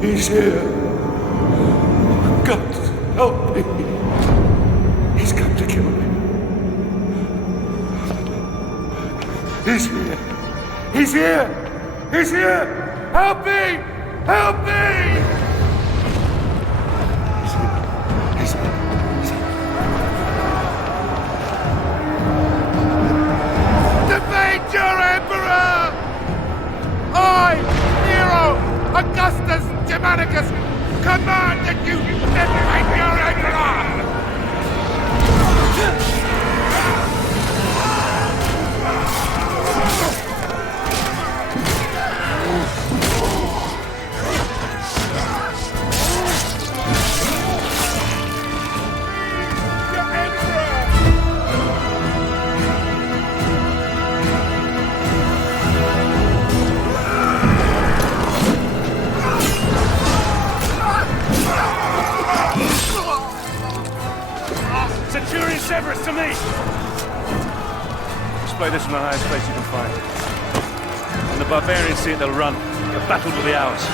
He's here. God, help me. He's come to kill me. He's here. He's here. He's here. Help me. Help me. He's here. He's here. He's here. Defeat your emperor! I, Nero, Augustus Germanicus, command that you defeat your emperor! Centurion Severus to me! Display this in the highest place you can find. When the barbarians see it, they'll run. The battle will be ours.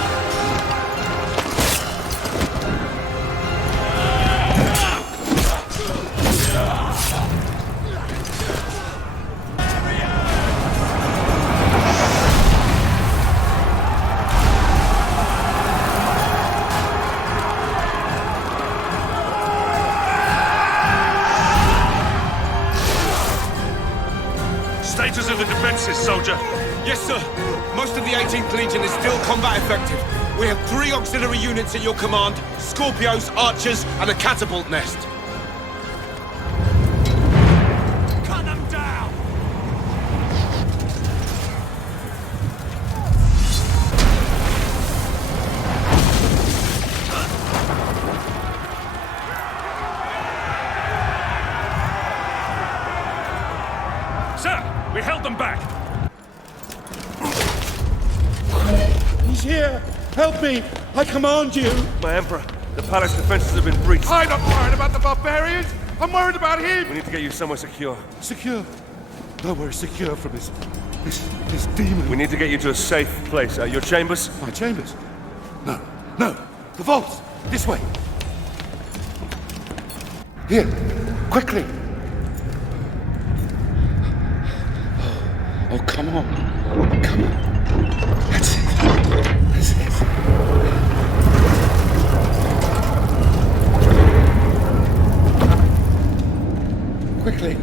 Status of the defenses, soldier. Yes, sir. Most of the 18th Legion is still combat effective. We have 3 auxiliary units at your command, Scorpios, Archers, and a catapult nest. Cut them down! Sir! We held them back! He's here! Help me! I command you! My Emperor, the palace defenses have been breached. I'm not worried about the barbarians! I'm worried about him! We need to get you somewhere secure. Secure? Nowhere secure from this demon. We need to get you to a safe place. Your chambers? My chambers? No, no! The vaults! This way! Here! Quickly! Oh, come on. Come on. That's it. That's it. Quickly.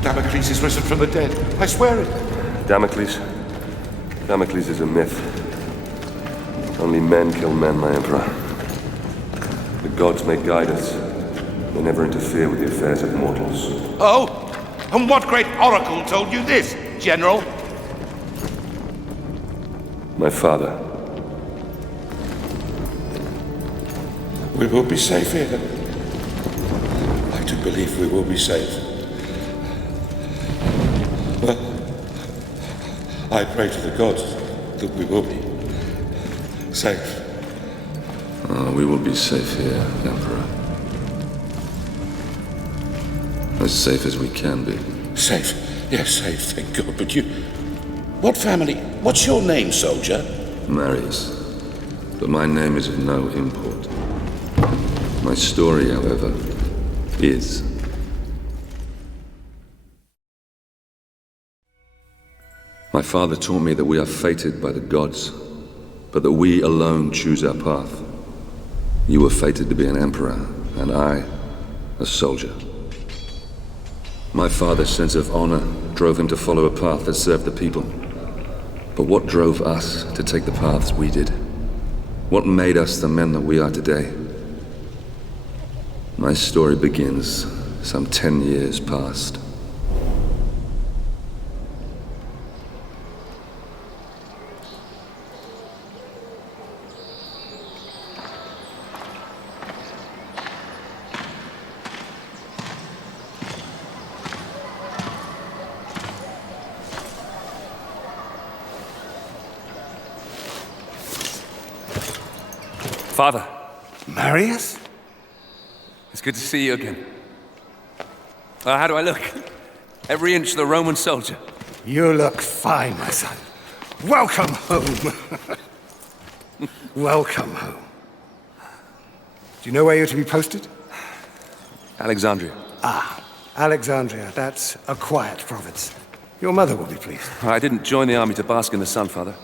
Damocles is risen from the dead. I swear it. Damocles? Damocles is a myth. Only men kill men, my Emperor. The gods may guide us. They never interfere with the affairs of mortals. Oh? And what great oracle told you this, General? My father. We will be safe here. I do believe we will be safe. Well, I pray to the gods that we will be safe. We will be safe here, Emperor. As safe as we can be. Safe? Yes, safe, thank God. But you... What family? What's your name, soldier? Marius. But my name is of no import. My story, however, is. My father taught me that we are fated by the gods, but that we alone choose our path. You were fated to be an emperor, and I, a soldier. My father's sense of honor drove him to follow a path that served the people. But what drove us to take the paths we did? What made us the men that we are today? My story begins some 10 years past. Father, Marius? it's good to see you again. How do I look? Every inch the Roman soldier. You look fine, my son. Welcome home. Welcome home. Do you know where you're to be posted? Alexandria. Alexandria, that's a quiet province. Your mother will be pleased. I didn't join the army to bask in the sun, Father.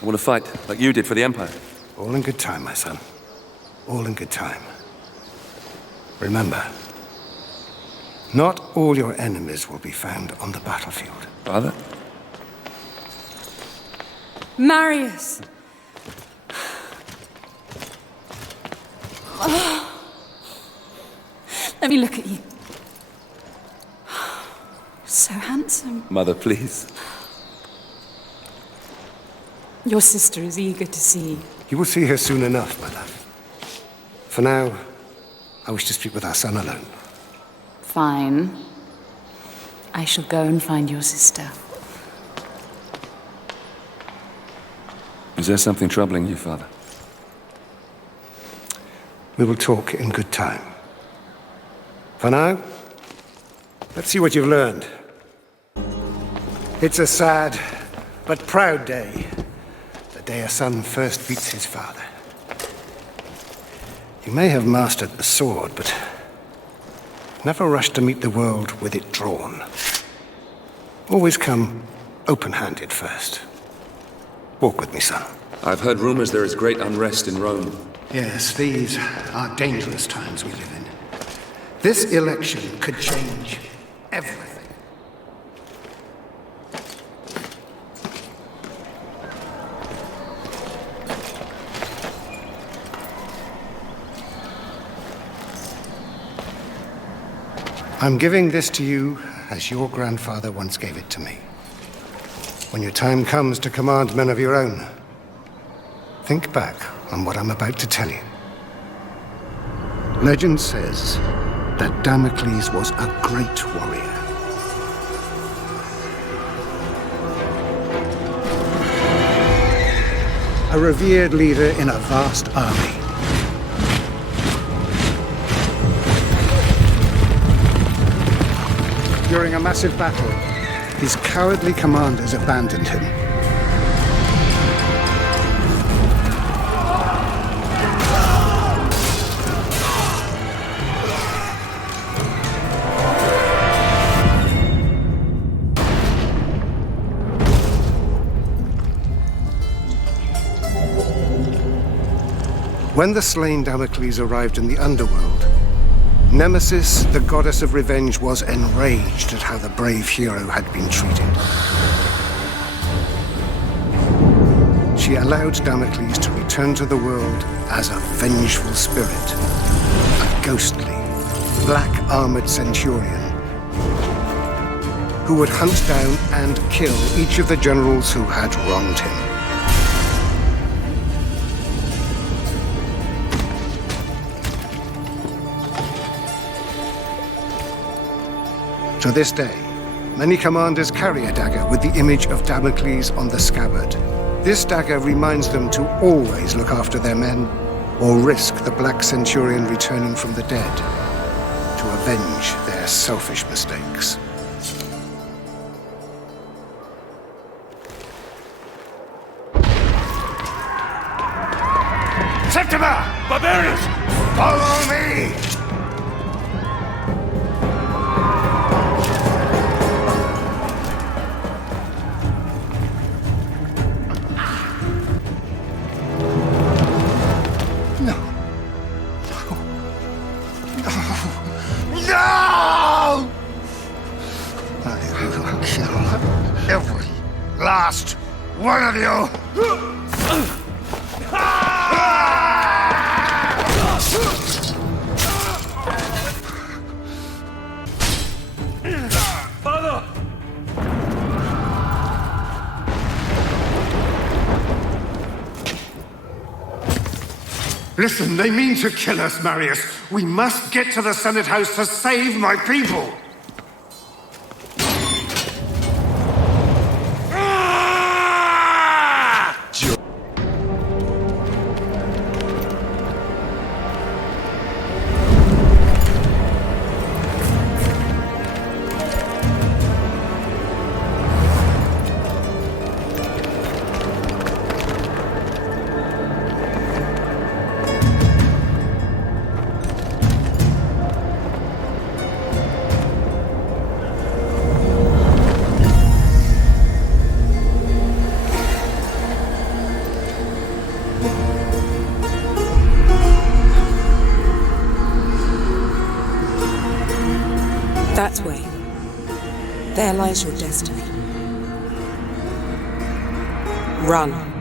I want to fight, like you did for the Empire. All in good time, my son. All in good time. Remember, not all your enemies will be found on the battlefield. Father? Marius! Let me look at you. So handsome. Mother, please. Your sister is eager to see you. You will see her soon enough, my love. For now, I wish to speak with our son alone. Fine. I shall go and find your sister. Is there something troubling you, Father? We will talk in good time. For now, let's see what you've learned. It's a sad but proud day. The day a son first meets his father. You may have mastered the sword, but never rush to meet the world with it drawn. Always come open-handed first. Walk with me, son. I've heard rumors there is great unrest in Rome. Yes, these are dangerous times we live in. This election could change everything. I'm giving this to you as your grandfather once gave it to me. When your time comes to command men of your own, think back on what I'm about to tell you. Legend says that Damocles was a great warrior. A revered leader in a vast army. During a massive battle, his cowardly commanders abandoned him. When the slain Damocles arrived in the underworld, Nemesis, the goddess of revenge, was enraged at how the brave hero had been treated. She allowed Damocles to return to the world as a vengeful spirit, a ghostly, black-armored centurion who would hunt down and kill each of the generals who had wronged him. To this day, many commanders carry a dagger with the image of Damocles on the scabbard. This dagger reminds them to always look after their men, or risk the Black Centurion returning from the dead to avenge their selfish mistakes. Septima! Barbarians! Follow me! Every last one of you! Listen, they mean to kill us, Marius. We must get to the Senate House to save my people. That way. There lies your destiny. Run.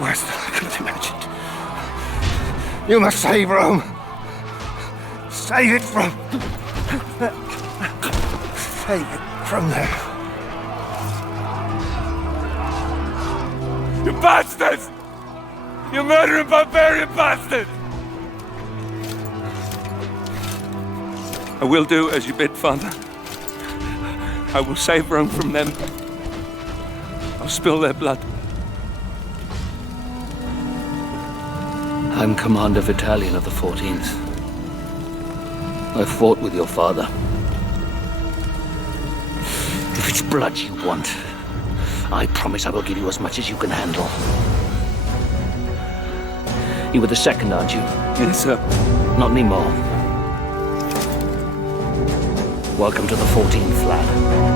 Worse than I could have imagined. You must save Rome. Save it from... Save it from there. You bastards! You murdering barbarian bastards! I will do as you bid, Father. I will save Rome from them. I'll spill their blood. I'm Commander Battalion of the 14th. I fought with your father. If it's blood you want, I promise I will give you as much as you can handle. You were the second, aren't you? Yes, sir. Not anymore. Welcome to the 14th, lad.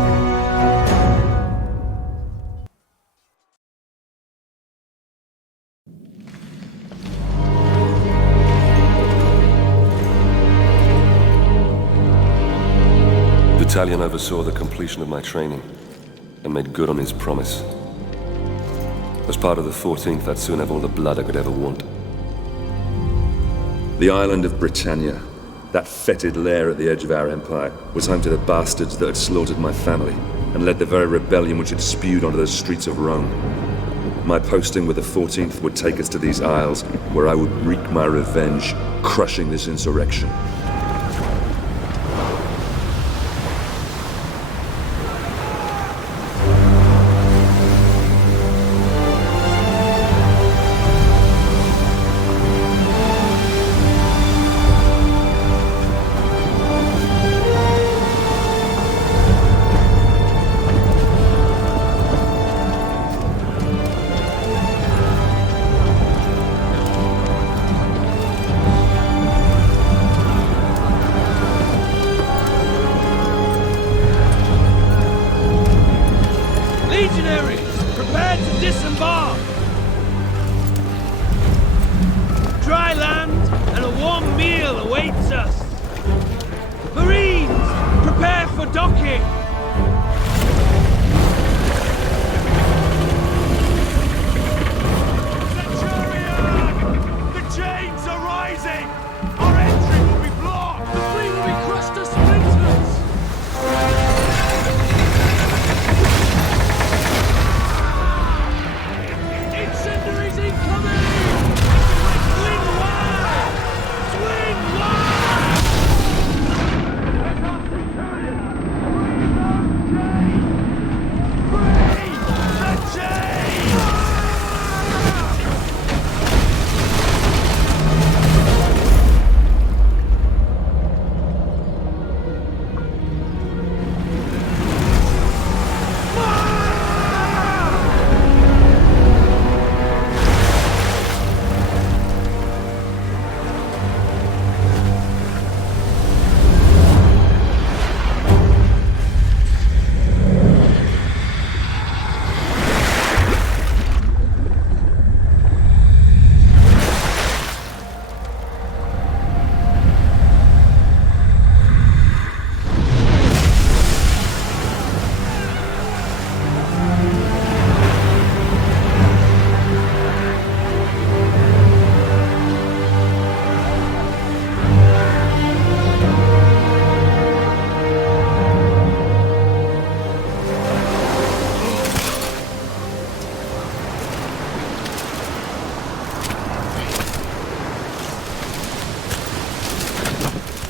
Battalion oversaw the completion of my training and made good on his promise. As part of the 14th, I'd soon have all the blood I could ever want. The island of Britannia, that fetid lair at the edge of our empire, was home to the bastards that had slaughtered my family and led the very rebellion which had spewed onto the streets of Rome. My posting with the 14th would take us to these isles, where I would wreak my revenge, crushing this insurrection. Legionaries, prepare to disembark! Dry land and a warm meal awaits us. Marines, prepare for docking! Centurion! The chains are rising! Our entry will be blocked! The fleet will be crushed to splinters! Incendiaries incoming! Swing wide! Swing wide!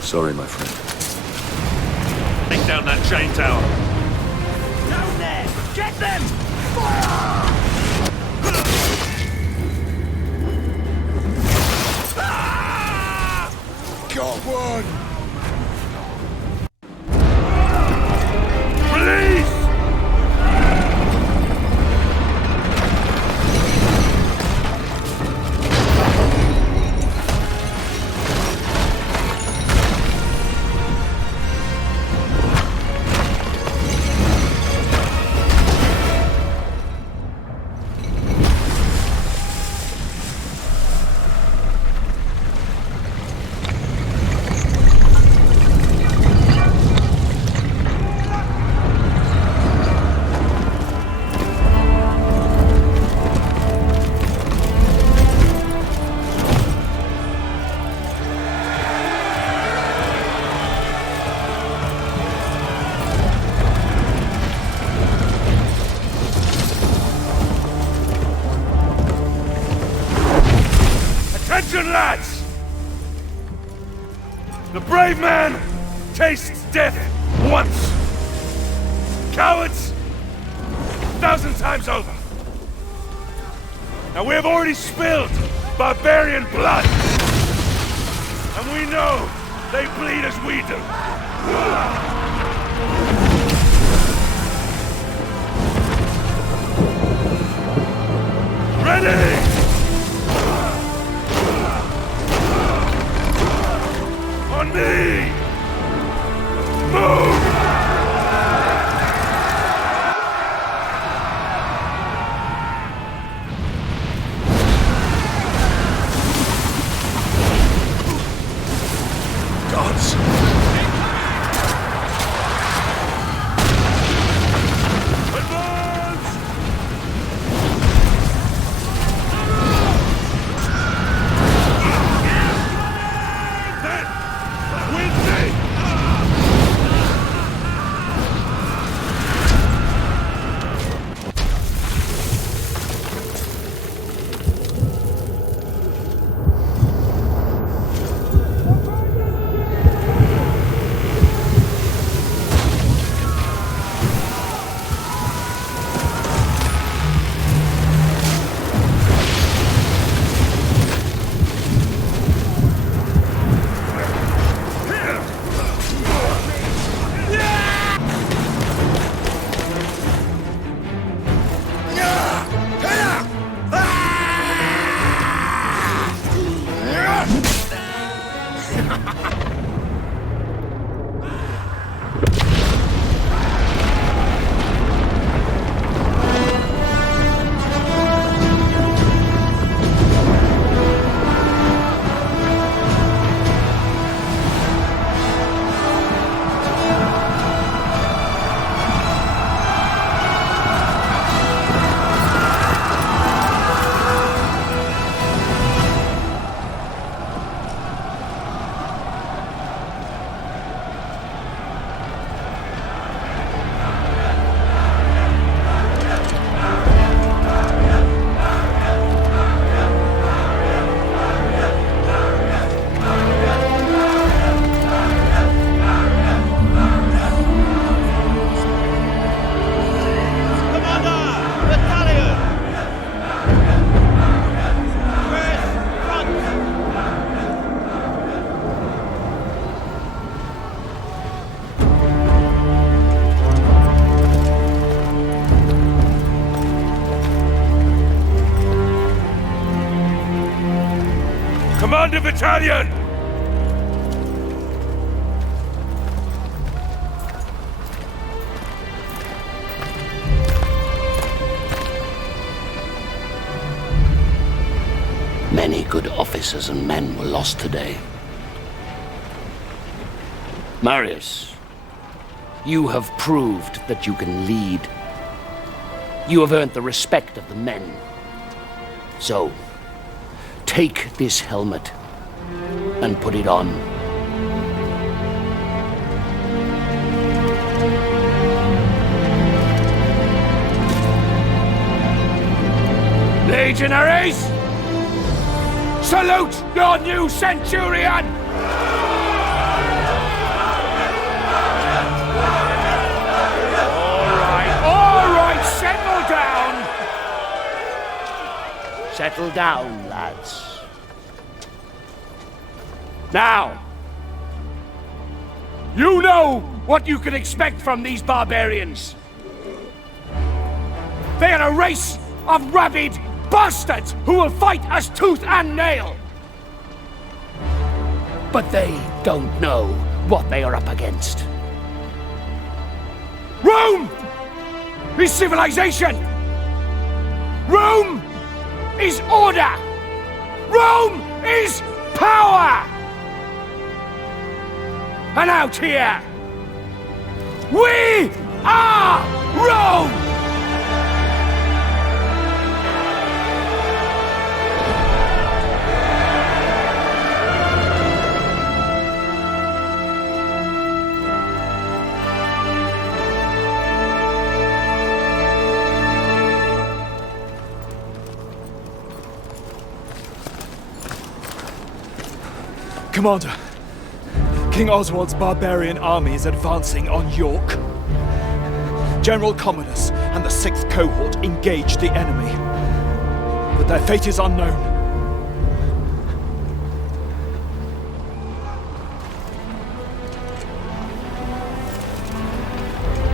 Sorry, my friend. Take down that chain tower. Down there! Get them! Got one! Release! Attention, lads! The brave man tastes death once. Cowards, 1,000 times over. Now we have already spilled barbarian blood. And we know they bleed as we do. Ready! On me! Move! Gods! Advance! With me! Commander Battalion! Many good officers and men were lost today. Marius, you have proved that you can lead. You have earned the respect of the men. So, take this helmet and put it on. Legionaries! Salute your new centurion! settle down, lads. Now, you know what you can expect from these barbarians. They are a race of rabid bastards who will fight us tooth and nail. But they don't know what they are up against. Rome is civilization. Rome is order. Rome is power. And out here, we are Rome! Commander, King Oswald's barbarian army is advancing on York. General Commodus and the 6th Cohort engaged the enemy, but their fate is unknown.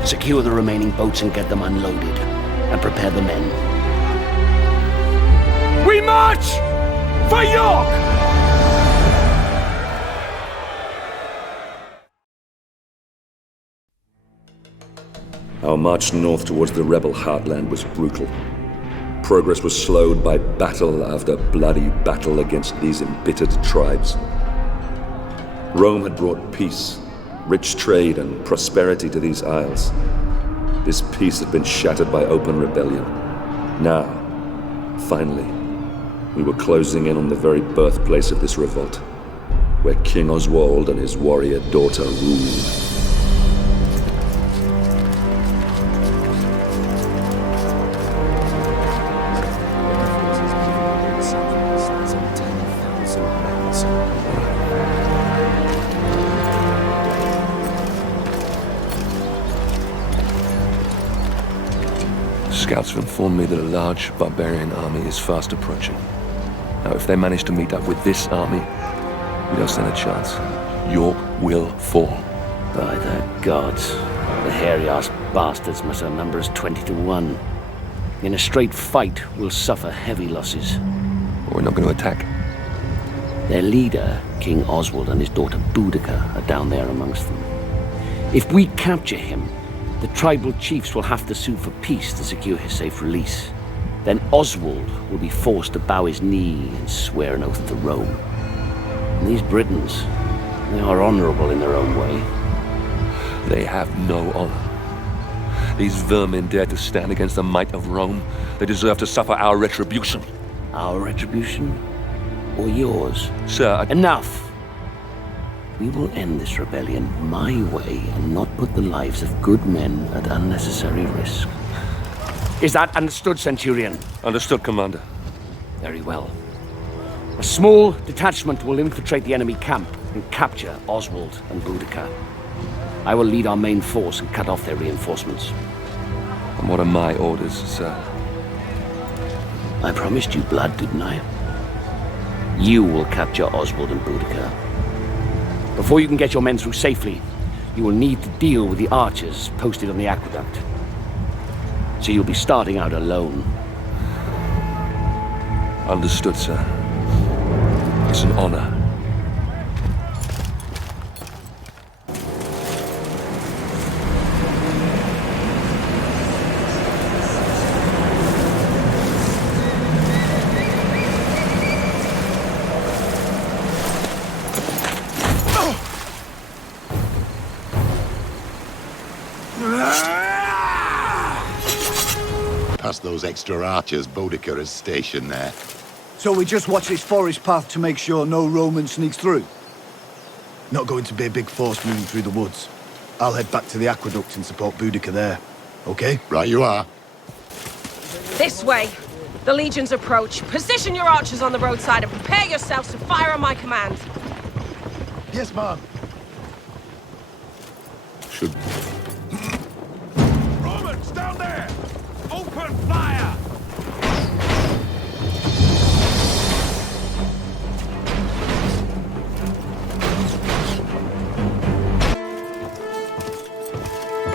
Secure the remaining boats and get them unloaded, and prepare the men. We march for York! Our march north towards the rebel heartland was brutal. Progress was slowed by battle after bloody battle against these embittered tribes. Rome had brought peace, rich trade, and prosperity to these isles. This peace had been shattered by open rebellion. Now, finally, we were closing in on the very birthplace of this revolt, where King Oswald and his warrior daughter ruled. Scouts have informed me that a large barbarian army is fast approaching. Now, if they manage to meet up with this army, we don't stand a chance. York will fall. By the gods, the hairy-ass bastards must outnumber us 20 to 1. In a straight fight, we'll suffer heavy losses. We're not going to attack. Their leader, King Oswald, and his daughter Boudica are down there amongst them. If we capture him, the tribal chiefs will have to sue for peace to secure his safe release. Then Oswald will be forced to bow his knee and swear an oath to Rome. And these Britons, they are honorable in their own way. They have no honor. These vermin dare to stand against the might of Rome. They deserve to suffer our retribution. Our retribution? Or yours? Sir, Enough! We will end this rebellion my way and not put the lives of good men at unnecessary risk. Is that understood, Centurion? Understood, Commander. Very well. A small detachment will infiltrate the enemy camp and capture Oswald and Boudica. I will lead our main force and cut off their reinforcements. And what are my orders, sir? I promised you blood, didn't I? You will capture Oswald and Boudica. Before you can get your men through safely, you will need to deal with the archers posted on the aqueduct. So you'll be starting out alone. Understood, sir. It's an honor. Past those extra archers Boudica is stationed there. So we just watch this forest path to make sure no Roman sneaks through? Not going to be a big force moving through the woods. I'll head back to the aqueduct and support Boudica there. Okay? Right you are. This way. The legions approach. Position your archers on the roadside and prepare yourselves to fire on my command. Yes, ma'am. Should... Romans, down there! Open fire!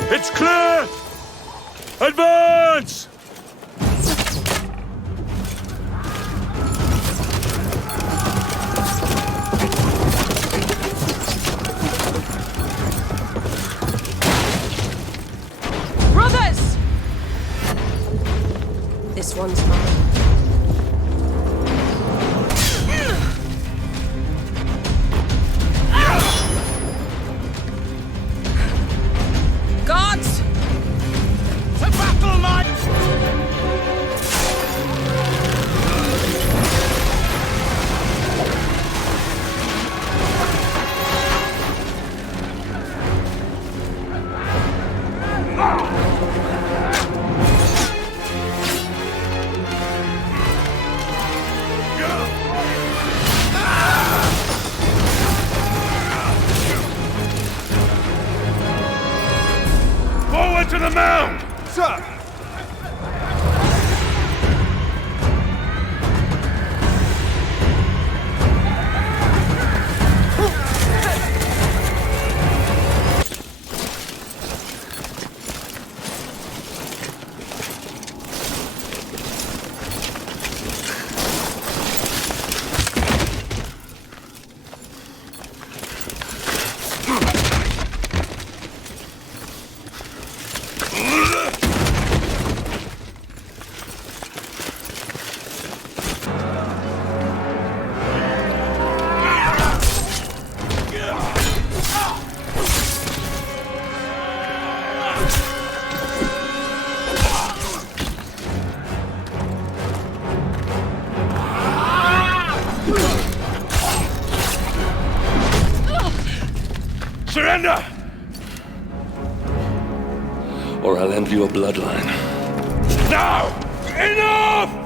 It's clear! Advance! Brothers! This one's mine. Gods! To battle, man! Forward to the mound! Sir! Surrender! Or I'll end your bloodline. Now! Enough!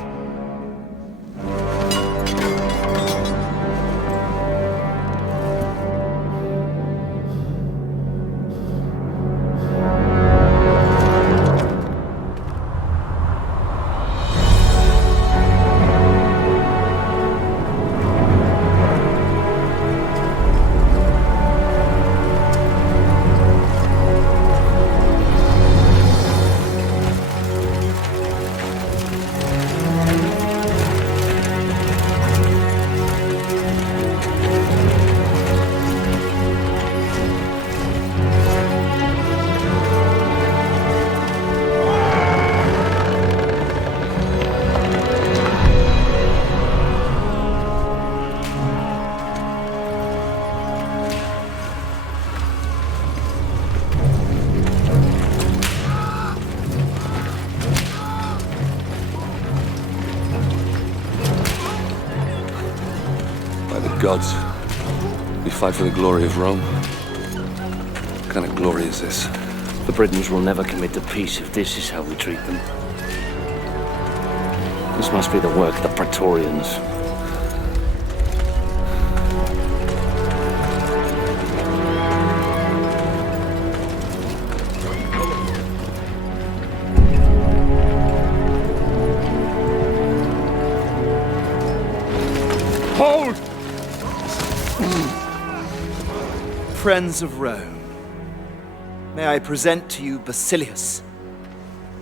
Gods, we fight for the glory of Rome. What kind of glory is this? The Britons will never commit to peace if this is how we treat them. This must be the work of the Praetorians. Hold! Friends of Rome, may I present to you Basilius,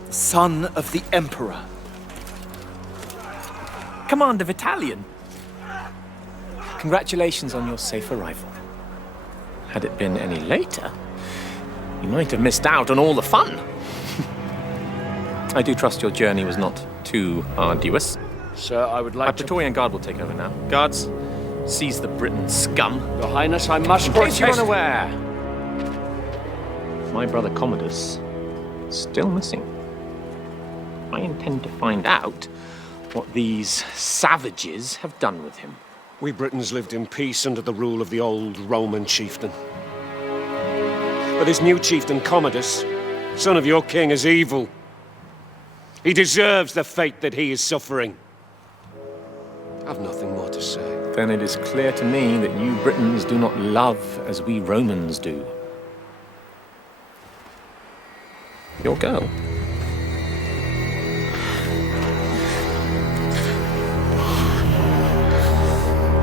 the son of the Emperor. Commander Vitalian. Congratulations on your safe arrival. Had it been any later, you might have missed out on all the fun. I do trust your journey was not too arduous. Sir, I would like Our Praetorian Guard will take over now. Guards, seize the Briton scum. Your Highness, I must In case you're protest. unaware, my brother Commodus is still missing. I intend to find out what these savages have done with him. We Britons lived in peace under the rule of the old Roman chieftain. But this new chieftain, Commodus, son of your king, is evil. He deserves the fate that he is suffering. I've nothing more to say. Then it is clear to me that you Britons do not love as we Romans do. Your girl.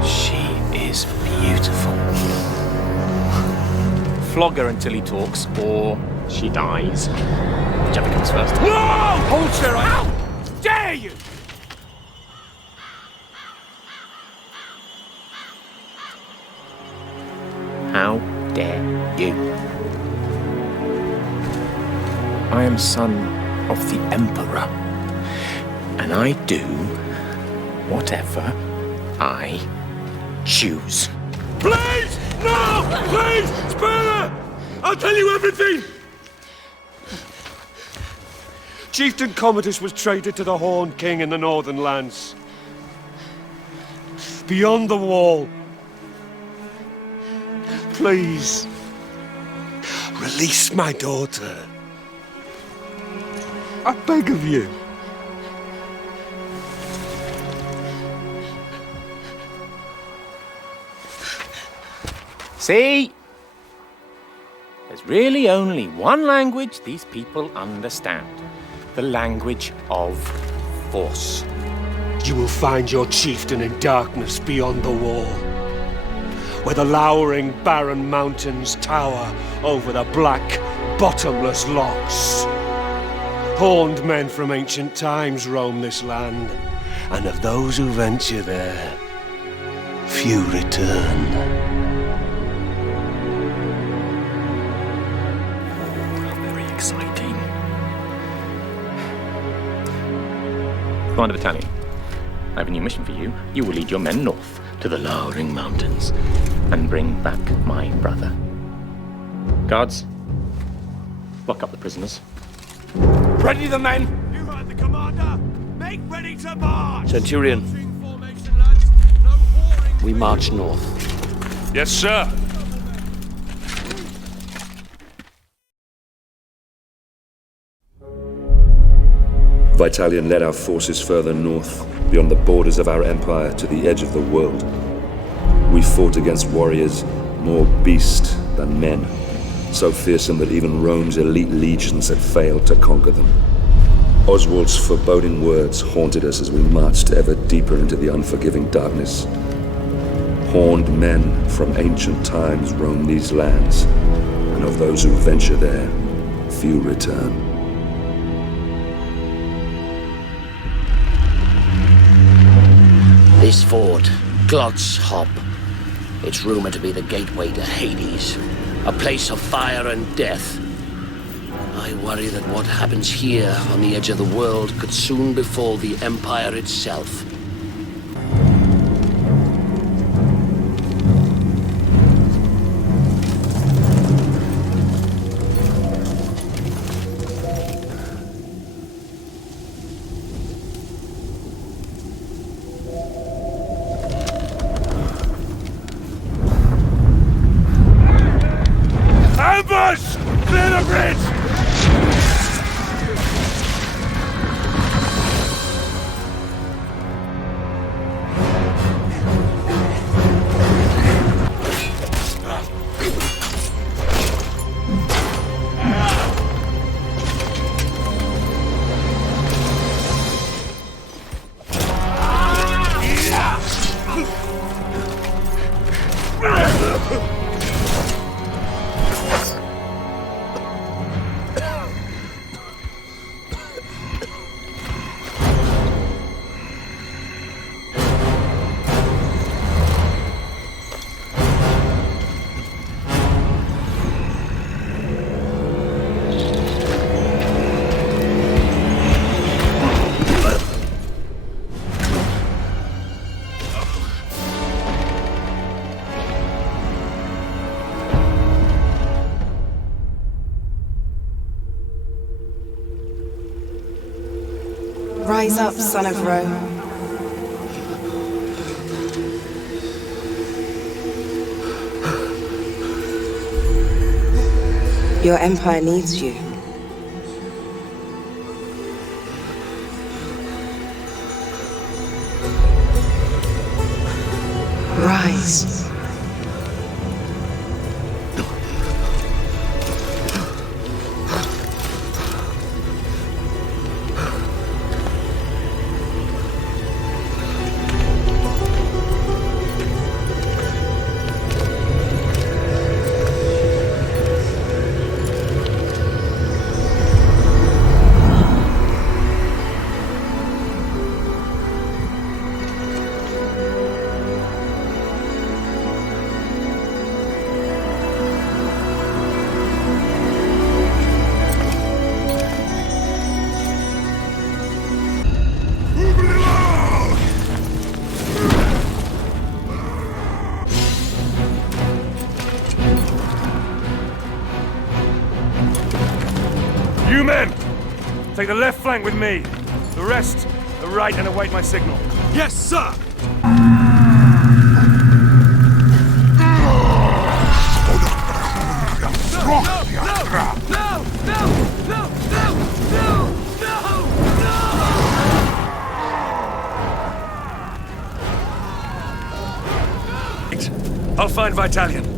She is beautiful. Flog her until he talks, or she dies. Whichever comes first. No! Hold her! How dare you! How dare you? I am son of the Emperor, and I do whatever I choose. Please! No! Please! Spare her! I'll tell you everything! Chieftain Commodus was traded to the Horned King in the Northern Lands. Beyond the wall. Please. Release my daughter. I beg of you. See? There's really only one language these people understand. The language of force. You will find your chieftain in darkness beyond the wall, where the lowering barren mountains tower over the black, bottomless lochs. Horned men from ancient times roam this land, and of those who venture there, few return. Very exciting. Commander Battalion, I have a new mission for you. You will lead your men north to the lowering mountains and bring back my brother. Guards, lock up the prisoners. Ready the men! You heard the commander! Make ready to march! Centurion, we march north. Yes, sir. Vitalian led our forces further north, beyond the borders of our empire to the edge of the world. We fought against warriors more beast than men, so fearsome that even Rome's elite legions had failed to conquer them. Oswald's foreboding words haunted us as we marched ever deeper into the unforgiving darkness. Horned men from ancient times roam these lands, and of those who venture there, few return. This fort, Glot's Hop. It's rumored to be the gateway to Hades, a place of fire and death. I worry that what happens here on the edge of the world could soon befall the Empire itself. Ambush! Clear the bridge! Rise up, son of Rome. Your empire needs you. Rise. You men! Take the left flank with me. The rest, the right, and await my signal. Yes, sir! I'll find Vitalian.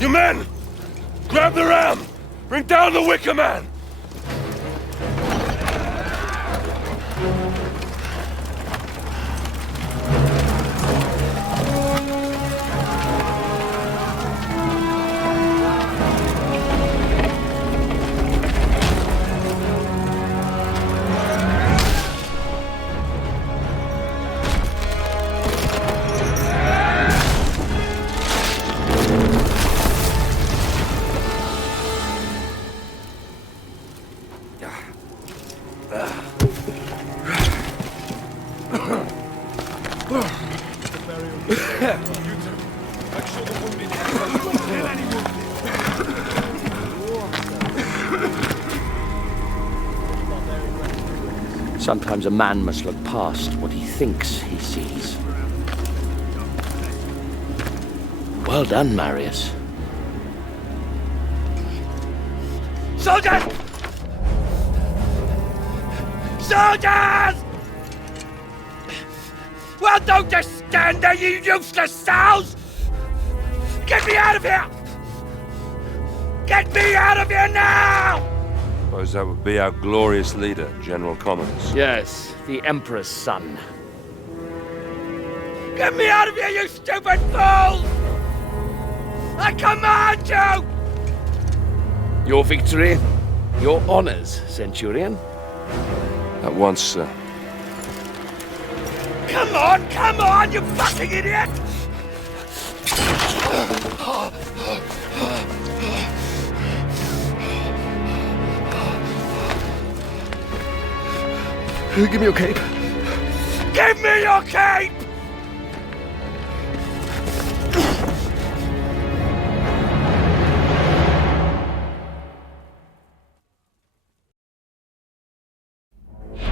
You men! Grab the ram! Bring down the Wicker Man! Sometimes a man must look past what he thinks he sees. Well done, Marius. Soldiers! Soldiers! Well, don't just stand there, you useless sows! Get me out of here! Get me out of here now! Suppose that would be our glorious leader, General Commodus. Yes, the Emperor's son. Get me out of here, you stupid fools! I command you! Your victory, your honors, Centurion. At once, sir. Come on, you fucking idiot! Give me your cape. Give me your cape!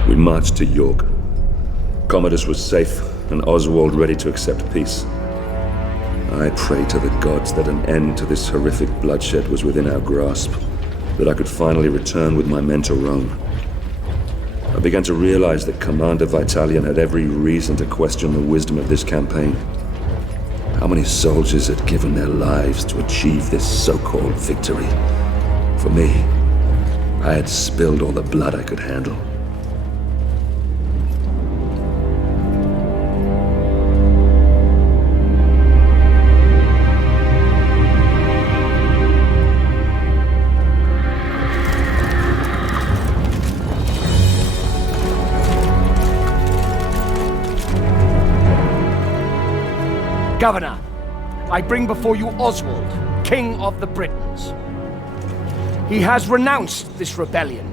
We marched to York. Commodus was safe, and Oswald ready to accept peace. I prayed to the gods that an end to this horrific bloodshed was within our grasp, that I could finally return with my men to Rome. I began to realize that Commander Vitalian had every reason to question the wisdom of this campaign. How many soldiers had given their lives to achieve this so-called victory? For me, I had spilled all the blood I could handle. Governor, I bring before you Oswald, King of the Britons. He has renounced this rebellion.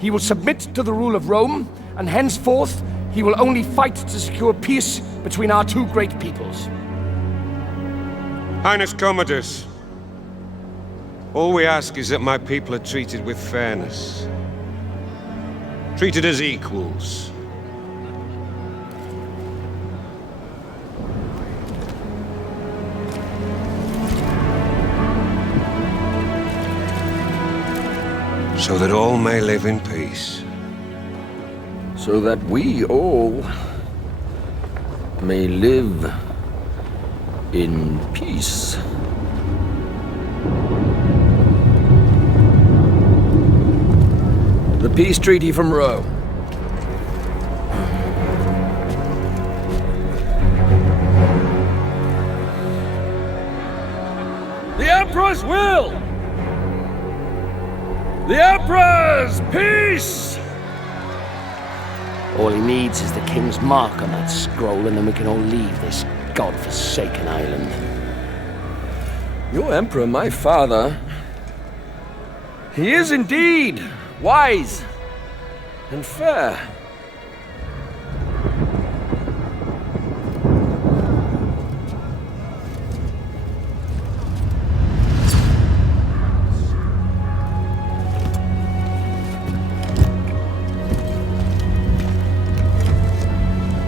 He will submit to the rule of Rome, and henceforth he will only fight to secure peace between our two great peoples. Highness Commodus, All we ask is that my people are treated with fairness. Treated as equals. So that all may live in peace. So that we all may live in peace. The peace treaty from Rome. The Emperor's will! The Emperor's peace! All he needs is the King's mark on that scroll, and then we can all leave this god-forsaken island. Your Emperor, my father, he is indeed wise and fair.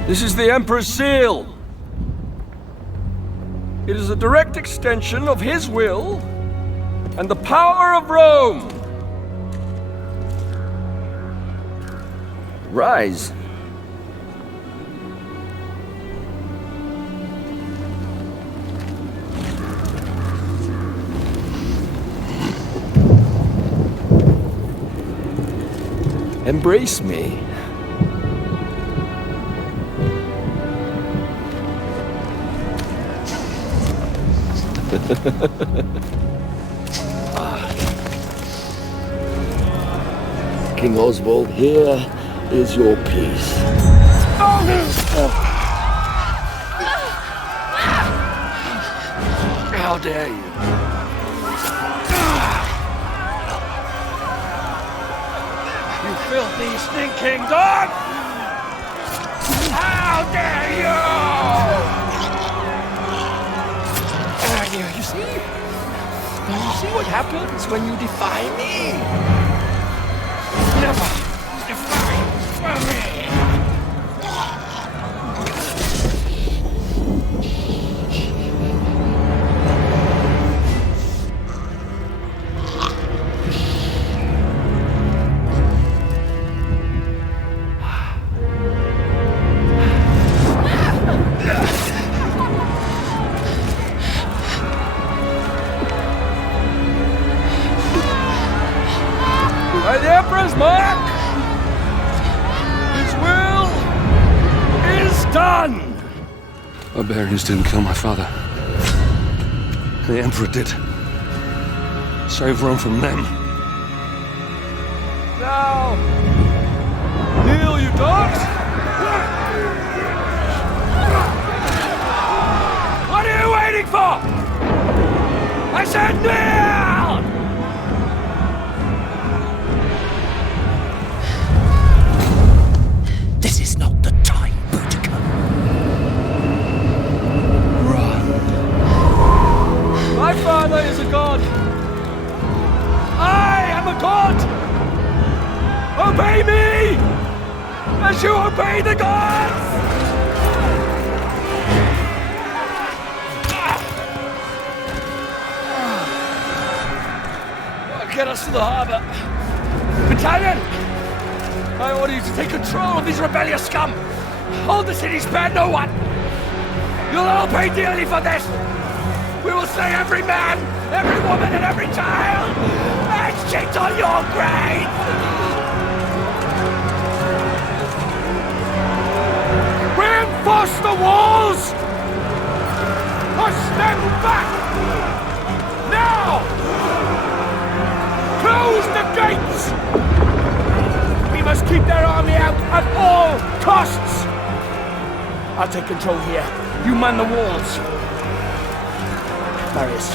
This is the Emperor's seal. It is a direct extension of his will and the power of Rome. Ryse. Embrace me. King Oswald, here is your peace. How dare you? You filthy, stinking dog! How dare you! You see what happens when you defy me? Never defy me! By the Emperor's mark, his will is done! Barbarians didn't kill my father. The Emperor did. Save Rome from them. Now, kneel, you dogs! What are you waiting for? I said kneel! This is not the time, Boudica. My father is a god. I am a god. Obey me, as you obey the gods. Get us to the harbor. Battalion! I order you to take control of these rebellious scum. Hold the city, spare no one. You'll all pay dearly for this. We will slay every man, every woman, and every child, and shit on your grave! Reinforce the walls! Push them back! Now! Close the gates! We must keep their army out at all costs! I'll take control here. You man the walls. Marius,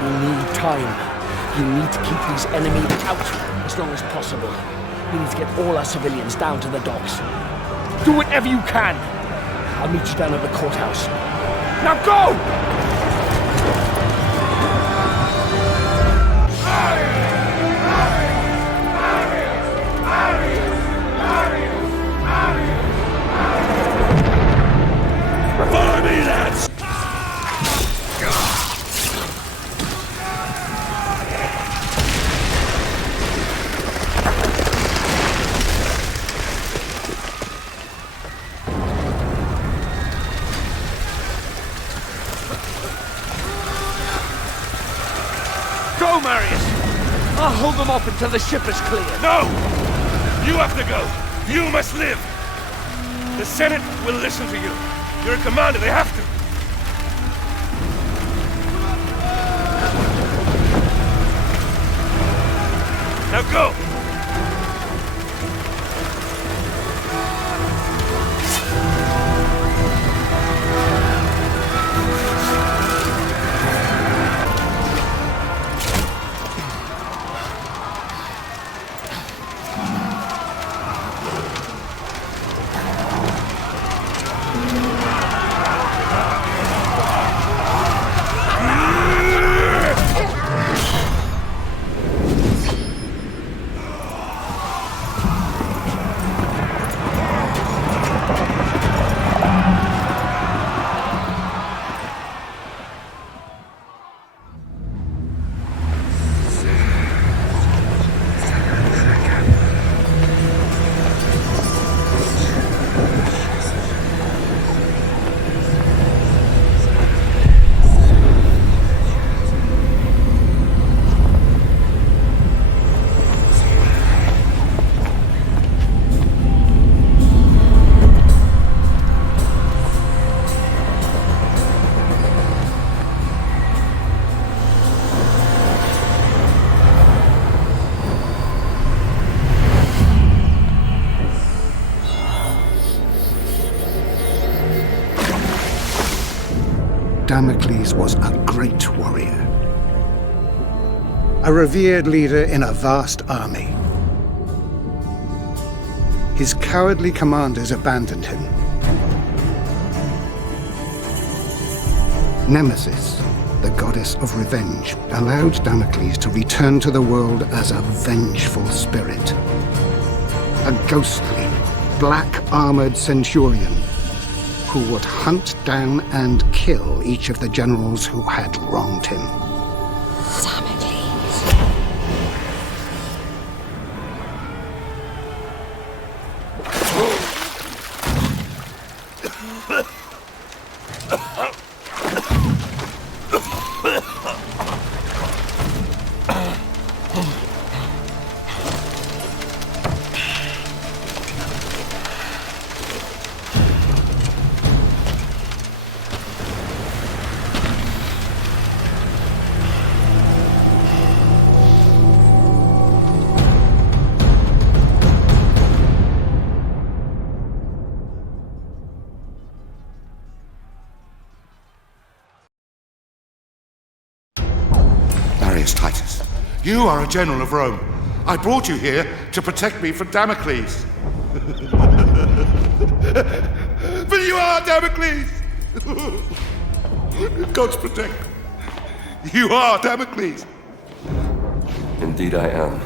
we need time. You need to keep these enemies out as long as possible. We need to get all our civilians down to the docks. Do whatever you can. I'll meet you down at the courthouse. Now go! them off until the ship is clear. No! You have to go. You must live. The Senate will listen to you. You're a commander, they have to. Now go! Damocles was a great warrior, a revered leader in a vast army. His cowardly commanders abandoned him. Nemesis, the goddess of revenge, allowed Damocles to return to the world as a vengeful spirit. A ghostly, black-armored centurion who would hunt down and kill each of the generals who had wronged him. Titus, you are a general of Rome. I brought you here to protect me from Damocles. But you are Damocles! God's protect. You are Damocles. Indeed I am.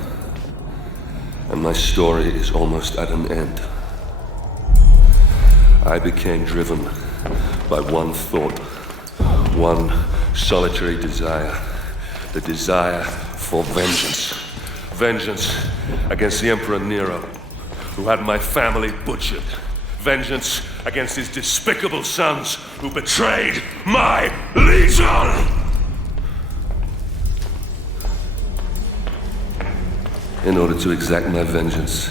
And my story is almost at an end. I became driven by one thought, one solitary desire. The desire for vengeance. Vengeance against the Emperor Nero, who had my family butchered. Vengeance against his despicable sons, who betrayed my legion! In order to exact my vengeance,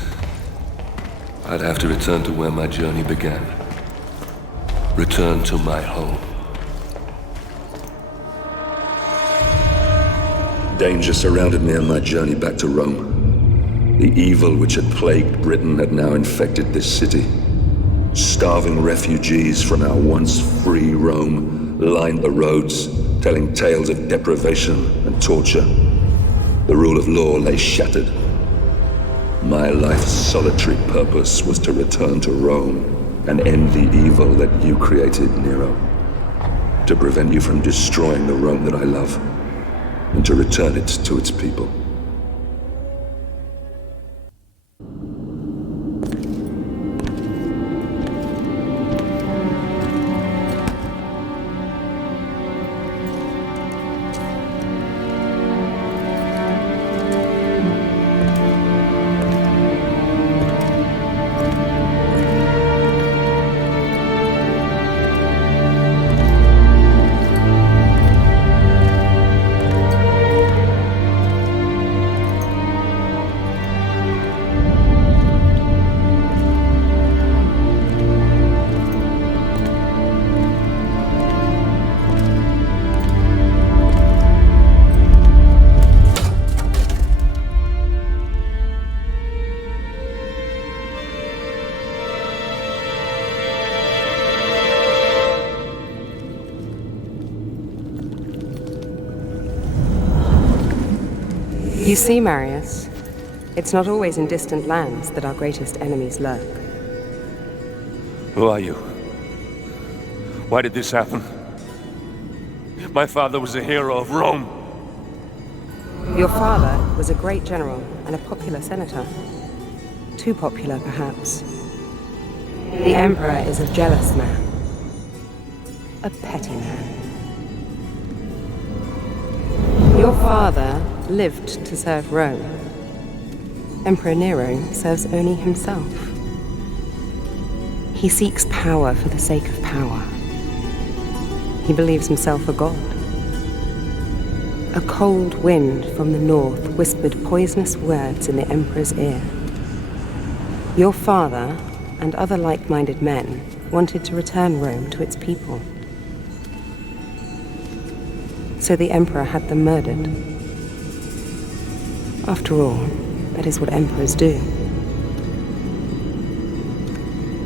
I'd have to return to where my journey began. Return to my home. Danger surrounded me on my journey back to Rome. The evil which had plagued Britain had now infected this city. Starving refugees from our once free Rome lined the roads, telling tales of deprivation and torture. The rule of law lay shattered. My life's solitary purpose was to return to Rome and end the evil that you created, Nero. To prevent you from destroying the Rome that I love, and to return it to its people. You see, Marius, it's not always in distant lands that our greatest enemies lurk. Who are you? Why did this happen? My father was a hero of Rome. Your father was a great general and a popular senator. Too popular, perhaps. The Emperor is a jealous man. A petty man. Your father lived to serve Rome. Emperor Nero serves only himself. He seeks power for the sake of power. He believes himself a god. A cold wind from the north whispered poisonous words in the Emperor's ear. Your father and other like-minded men wanted to return Rome to its people. So the Emperor had them murdered. After all, that is what emperors do.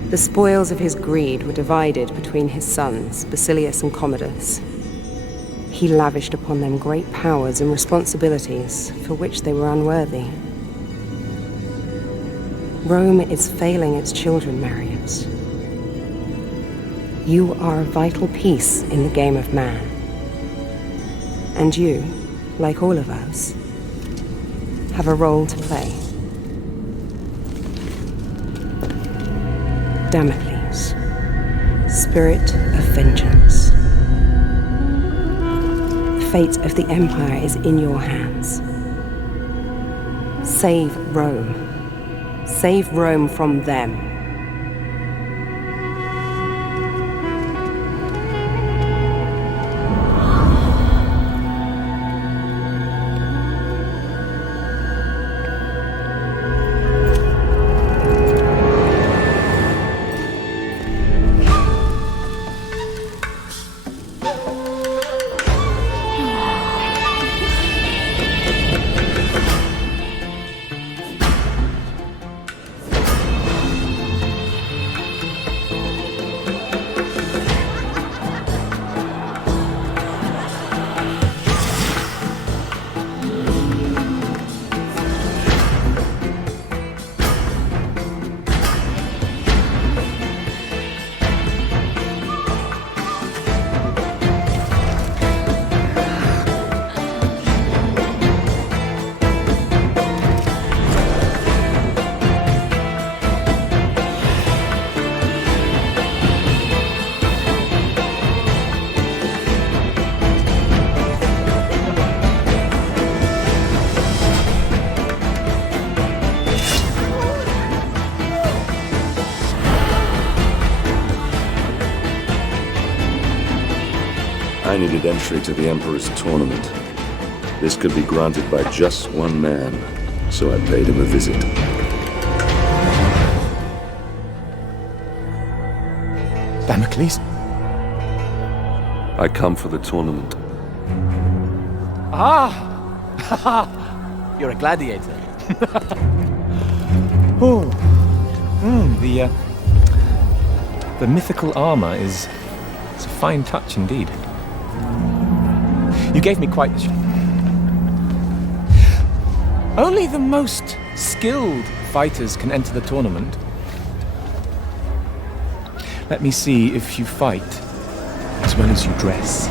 The spoils of his greed were divided between his sons, Basilius and Commodus. He lavished upon them great powers and responsibilities for which they were unworthy. Rome is failing its children, Marius. You are a vital piece in the game of man. And you, like all of us, have a role to play. Damocles, spirit of vengeance. The fate of the Empire is in your hands. Save Rome. Save Rome from them. I needed entry to the Emperor's tournament. This could be granted by just one man, so I paid him a visit. Damocles? I come for the tournament. Ah! You're a gladiator. Oh. The mythical armor is a fine touch indeed. You gave me quite the show. Only the most skilled fighters can enter the tournament. Let me see if you fight as well as you dress.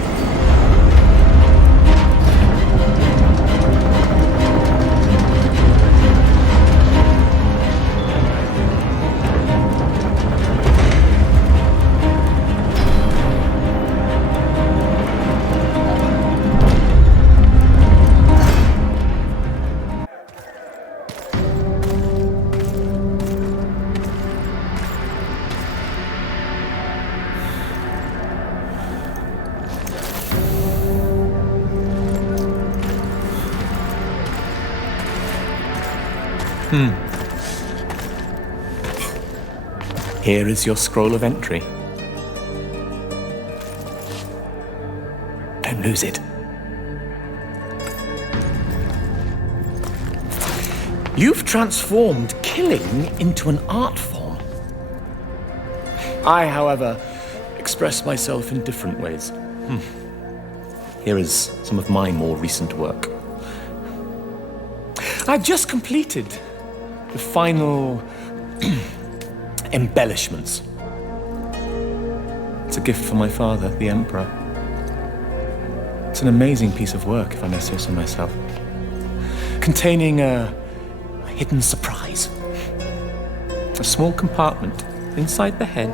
Here is your scroll of entry. Don't lose it. You've transformed killing into an art form. I, however, express myself in different ways. Here is some of my more recent work. I've just completed the final embellishments. It's a gift from my father, the Emperor. It's an amazing piece of work, if I may say so myself. Containing a hidden surprise. A small compartment inside the head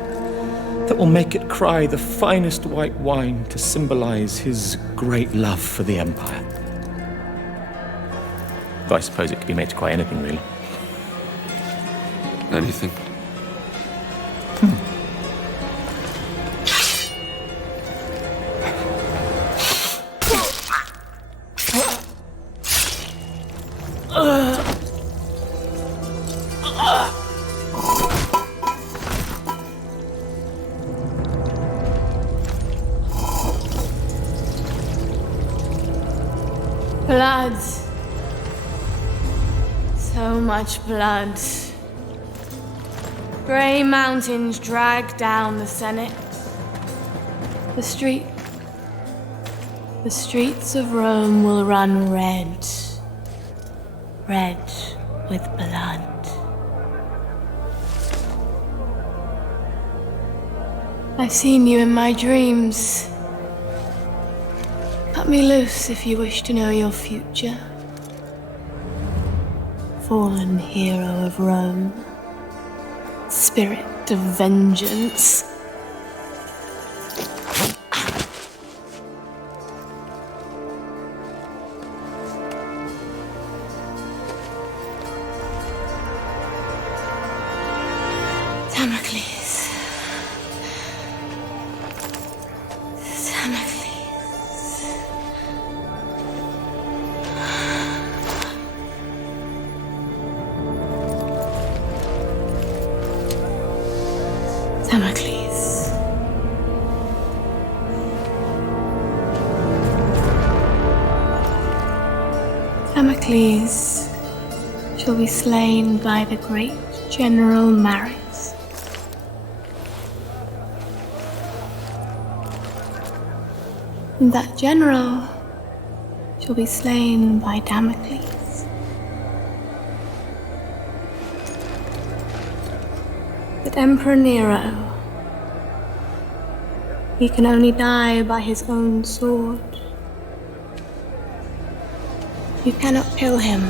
that will make it cry the finest white wine to symbolize his great love for the Empire. Though I suppose it could be made to cry anything, really. Anything? Blood. So much blood. Grey mountains drag down the Senate. The streets of Rome will run red. Red with blood. I've seen you in my dreams. Cut me loose if you wish to know your future. Fallen hero of Rome. Spirit of vengeance. Damocles. Damocles. Damocles. Damocles shall be slain by the great General Maris. And that general shall be slain by Damocles. But Emperor Nero, he can only die by his own sword. You cannot kill him.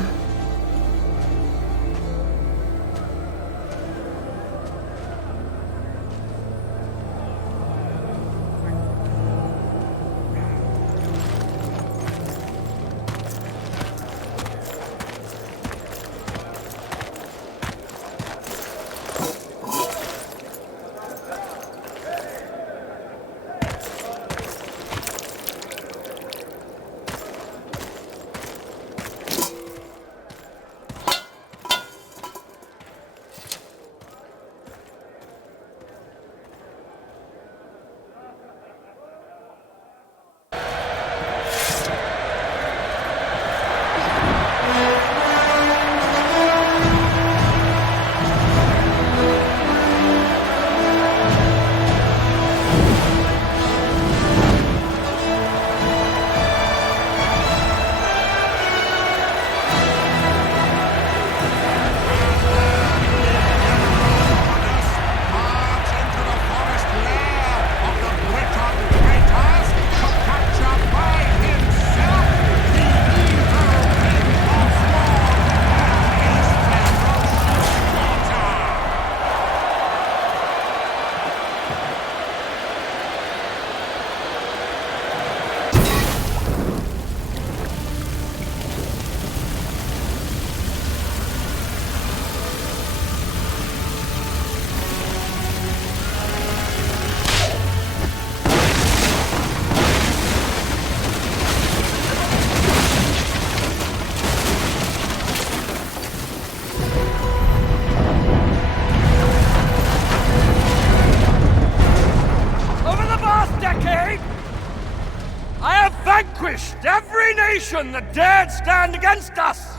Every nation that dared stand against us!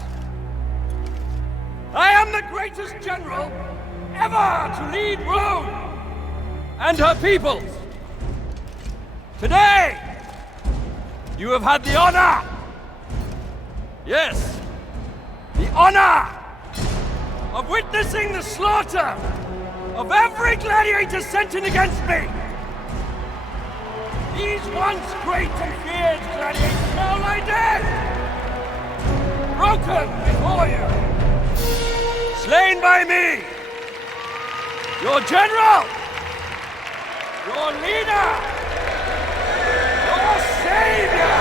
I am the greatest general ever to lead Rome and her peoples. Today, you have had the honor, yes, the honor of witnessing the slaughter of every gladiator sent in against me. These once great and feared gladiators now lie dead, broken before you, slain by me, your general, your leader, your savior.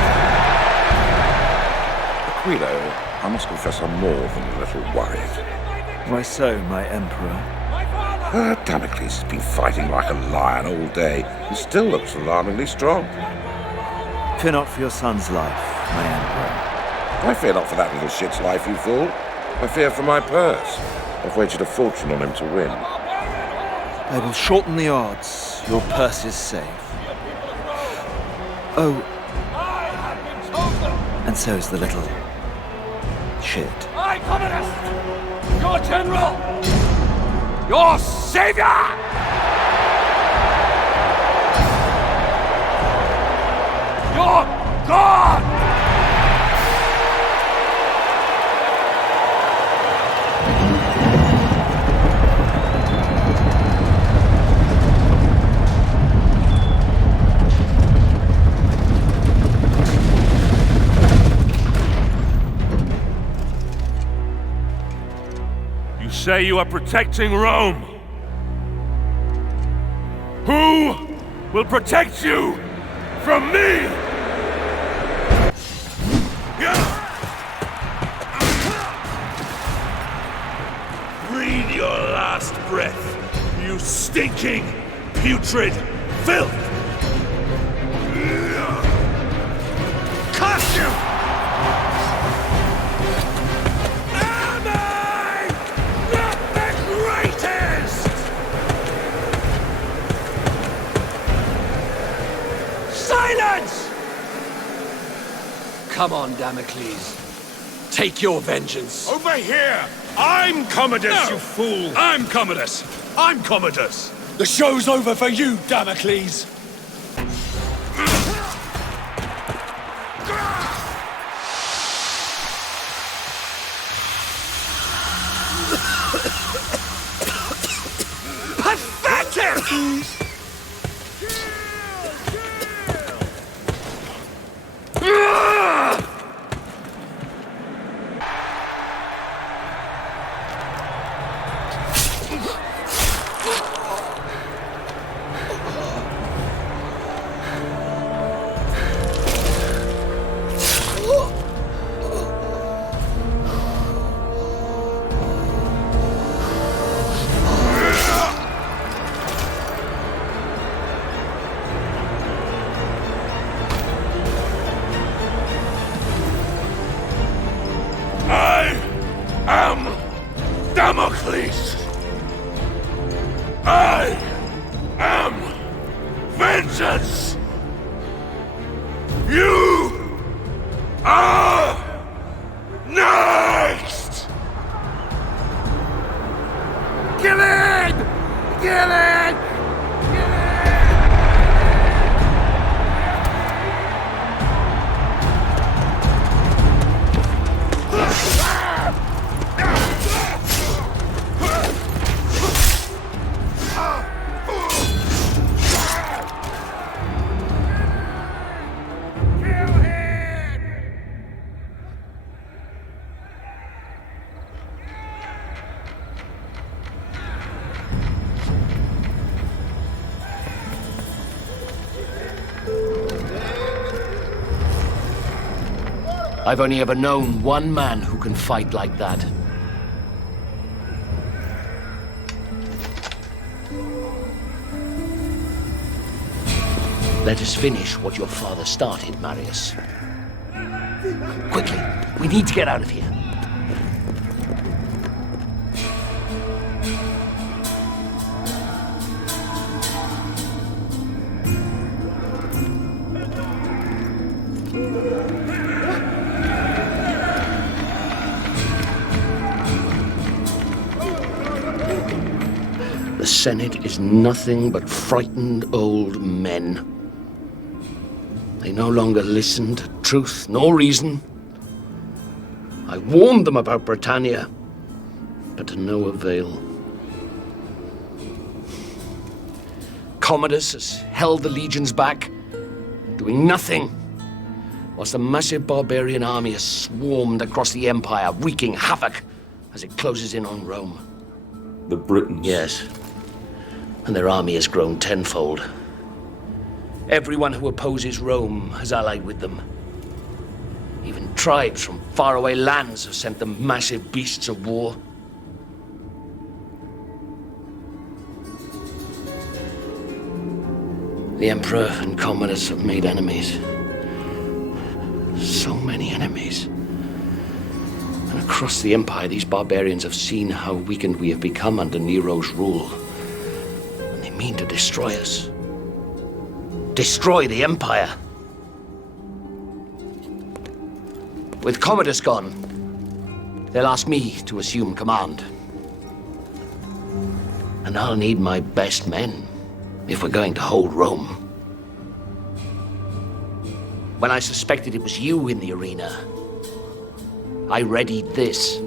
Aquilo, I must confess I'm more than a little worried. Why so, my emperor? Damocles has been fighting like a lion all day and still looks alarmingly strong. Fear not for your son's life, my emperor. I fear not for that little shit's life, you fool. I fear for my purse. I've wagered a fortune on him to win. I will shorten the odds. Your purse is safe. Oh, and so is the little shit. I, Commodus, your general, your savior! Your God! You say you are protecting Rome. Who will protect you from me? Breathe your last breath, you stinking, putrid filth! Curse you! Am I not the greatest? Silence! Come on, Damocles. Take your vengeance. Over here! I'm Commodus, you fool! I'm Commodus! I'm Commodus! The show's over for you, Damocles. Pathetic! Damocles! I am vengeance! You are next! Kill it! Kill it! I've only ever known one man who can fight like that. Let us finish what your father started, Marius. Quickly, we need to get out of here. The Senate is nothing but frightened old men. They no longer listen to truth nor reason. I warned them about Britannia, but to no avail. Commodus has held the legions back, doing nothing, whilst a massive barbarian army has swarmed across the Empire, wreaking havoc as it closes in on Rome. The Britons? Yes. And their army has grown tenfold. Everyone who opposes Rome has allied with them. Even tribes from faraway lands have sent them massive beasts of war. The Emperor and Commodus have made enemies. So many enemies. And across the Empire, these barbarians have seen how weakened we have become under Nero's rule. And they mean to destroy us. Destroy the Empire. With Commodus gone, they'll ask me to assume command. And I'll need my best men if we're going to hold Rome. When I suspected it was you in the arena, I readied this.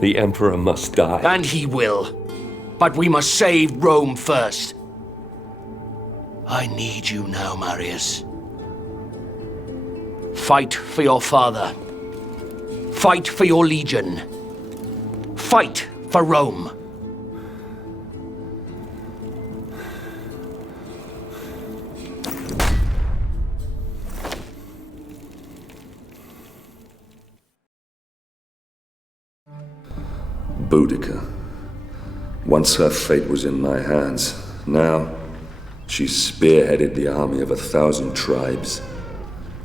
The Emperor must die. And he will. But we must save Rome first. I need you now, Marius. Fight for your father. Fight for your legion. Fight for Rome. Boudica. Once her fate was in my hands. Now, she spearheaded the army of 1,000 tribes.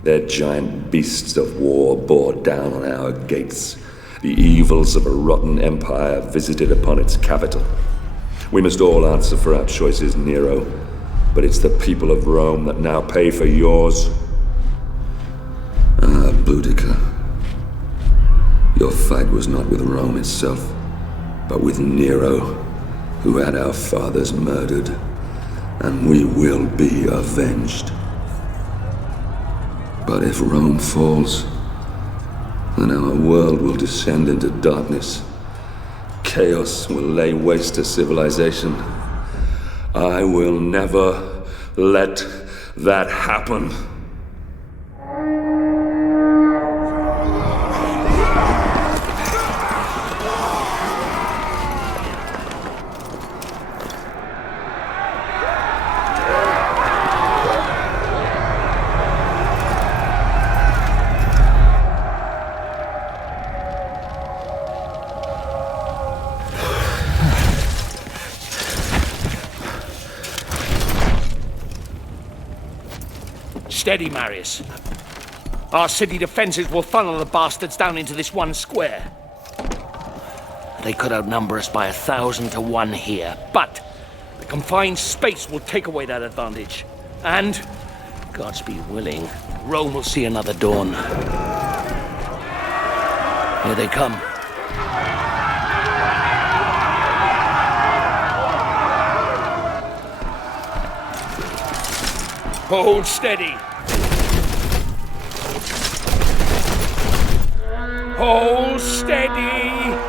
Their giant beasts of war bore down on our gates. The evils of a rotten empire visited upon its capital. We must all answer for our choices, Nero. But it's the people of Rome that now pay for yours. Ah, Boudica. Your fight was not with Rome itself, but with Nero, who had our fathers murdered, and we will be avenged. But if Rome falls, then our world will descend into darkness. Chaos will lay waste to civilization. I will never let that happen. Steady, Marius. Our city defenses will funnel the bastards down into this one square. They could outnumber us by 1,000 to 1 here, but the confined space will take away that advantage. And, God's be willing, Rome will see another dawn. Here they come. Hold steady. Hold steady!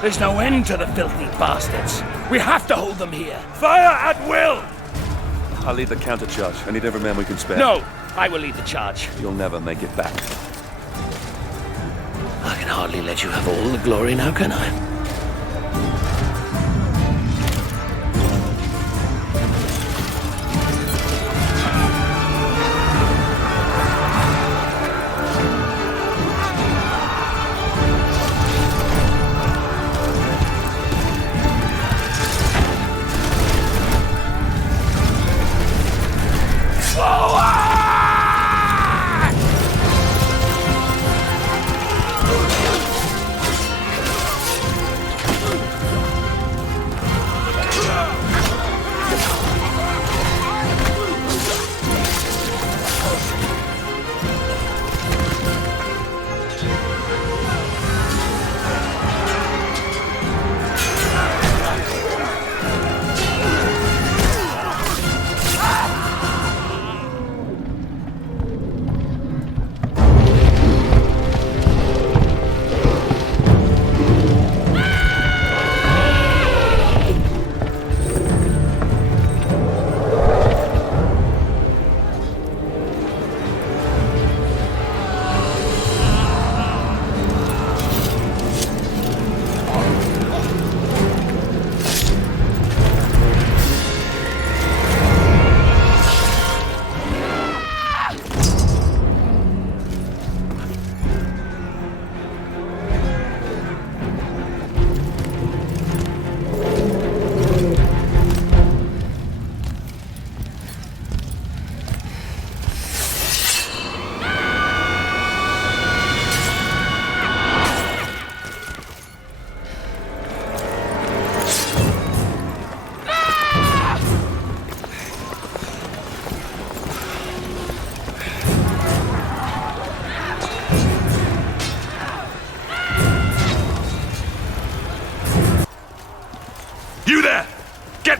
There's no end to the filthy bastards. We have to hold them here. Fire at will! I'll lead the counter-charge. I need every man we can spare. No, I will lead the charge. You'll never make it back. I can hardly let you have all the glory now, can I?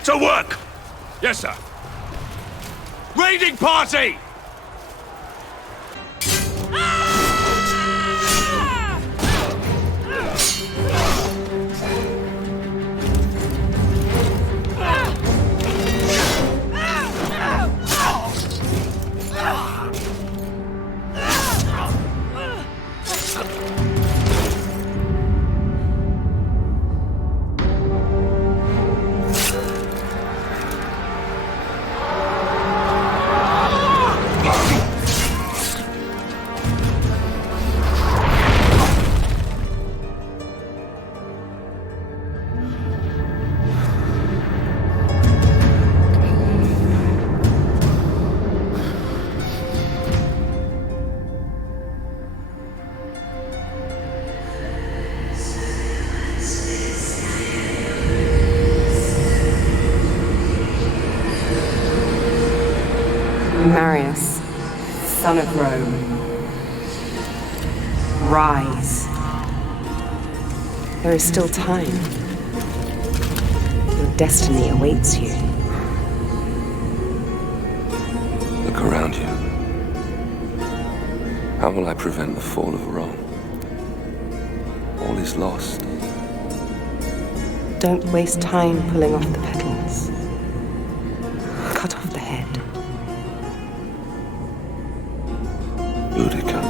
Get to work! Yes, sir. Raiding party! Marius, son of Rome, rise. There is still time. Your destiny awaits you. Look around you. How will I prevent the fall of Rome? All is lost. Don't waste time pulling off the petals. Cut off the head. Boudica.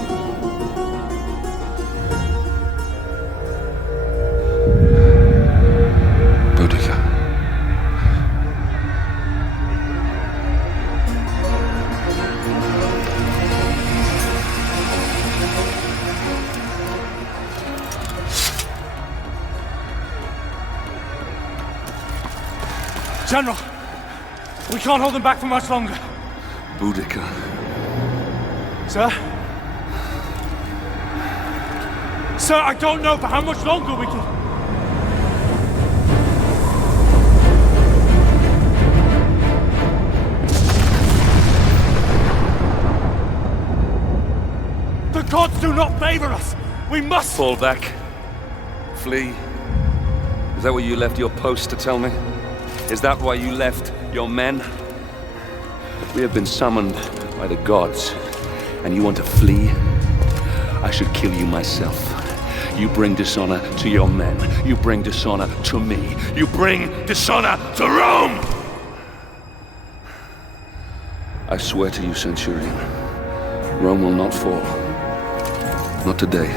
Boudica. General, we can't hold them back for much longer. Boudica. Sir? Sir, I don't know for how much longer we can... The gods do not favor us! We must... Fall back. Flee. Is that what you left your post to tell me? Is that why you left your men? We have been summoned by the gods, and you want to flee? I should kill you myself. You bring dishonor to your men. You bring dishonor to me. You bring dishonor to Rome! I swear to you, Centurion, Rome will not fall. Not today.